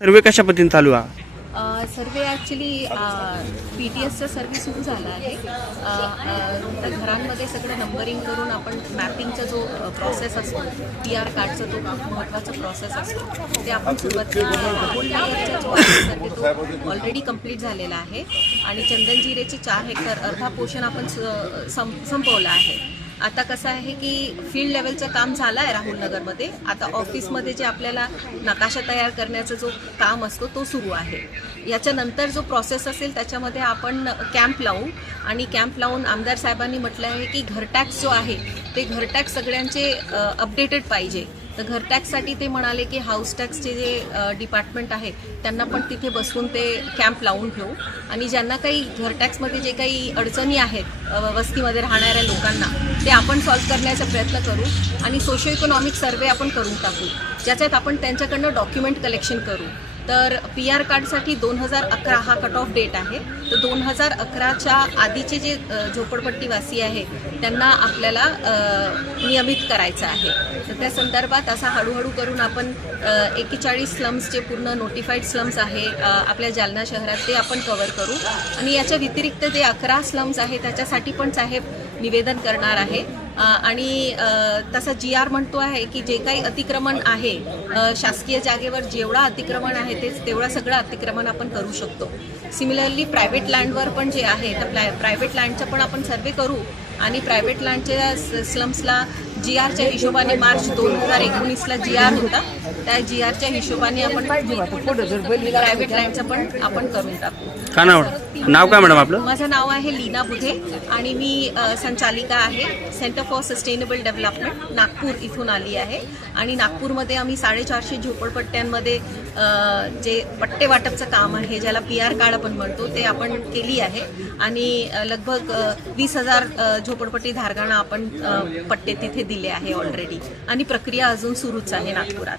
सर्वे कशा पद्धतीने चालू आहे? सर्वे ॲक्च्युली पी टी एसचा सर्वे सुरू झाला आहे. तर घरांमध्ये सगळं नंबरिंग करून आपण मॅपिंगचा जो प्रोसेस असतो पी आर कार्डचा तो खूप महत्त्वाचा प्रोसेस असतो ते आपण सुरुवात जो तो ऑलरेडी कंप्लीट झालेला आहे. आणि चंदनजिरेचे चार हेक्टर अर्धा पोषण आपण स- संपवला आहे. आता कसं आहे की फील्ड लेवलचं काम झालं आहे राहुल नगरमध्ये. आता ऑफिसमध्ये जे आपल्याला नकाशा तयार करण्याचा जो काम असतो तो सुरू आहे. याच्यानंतर जो प्रोसेस असेल त्याच्यामध्ये आपण कॅम्प लावू. आणि कॅम्प लावून आमदार साहेबांनी म्हटलं आहे की घरटॅक्स जो आहे ते घरटॅक्स सगळ्यांचे अपडेटेड पाहिजे. तर घर टॅक्ससाठी ते म्हणाले की हाऊस टॅक्सचे जे डिपार्टमेंट आहे त्यांना पण तिथे बसवून ते कॅम्प लावून घेऊ. आणि ज्यांना काही घर टॅक्समध्ये जे काही अडचणी आहेत वस्तीमध्ये राहणाऱ्या लोकांना ते आपण सॉल्व्ह करण्याचा प्रयत्न करू आणि सोशो इकॉनॉमिक सर्वे आपण करून टाकू. ज्याच्यात आपण त्यांच्याकडनं डॉक्युमेंट कलेक्शन करू. तर पी आर कार्डसाठी दोन हजार अकरा हा कट ऑफ डेट आहे. तर दोन हजार अकराच्या आधीचे जे झोपडपट्टीवासी आहे त्यांना आपल्याला नियमित करायचं आहे. तर त्या संदर्भात असा हळूहळू करून आपण एकेचाळीस स्लम्स जे पूर्ण नोटिफाईड स्लम्स आहे आपल्या जालना शहरात ते आपण कवर करू. आणि याच्या व्यतिरिक्त जे अकरा स्लम्स आहे त्याच्यासाठी पण साहेब निवेदन करणार आहे. आणि तसं तसा जी आर म्हणतो आहे की जे काही अतिक्रमण आहे शासकीय जागेवर जेवढा अतिक्रमण आहे तेच तेवढा सगळं अतिक्रमण आपण करू शकतो. सिमिलरली प्रायव्हेट लँडवर पण जे आहे तर प्रायव्हेट लँडचं पण आपण सर्वे करू आणि प्रायव्हेट लँडच्या स्लम्सला जी आरच्या हिशोबाने मार्च दोन हजार एकोणीसला जी आर होता. त्या जी आरच्या हिशोबाने आपण प्रायव्हेट लँडचं पण आपण करून टाकू. का नाव? नाव काय मॅडम आपलं? माझं नाव आहे लीना बुधे आणि मी संचालिका आहे. Centre for sustainable development Nagpur इथून आली आहे. आणि नागपूरमध्ये आम्ही साडेचारशे झोपडपट्ट्यांमध्ये जे पट्टे वाटपचं काम आहे ज्याला पी आर कार्ड आपण म्हणतो ते आपण केली आहे. आणि लगभग वीस हजार झोपडपट्टी धारकांना आपण पट्टे तिथे दिले आहे ऑलरेडी आणि प्रक्रिया अजून सुरूच आहे नागपुरात.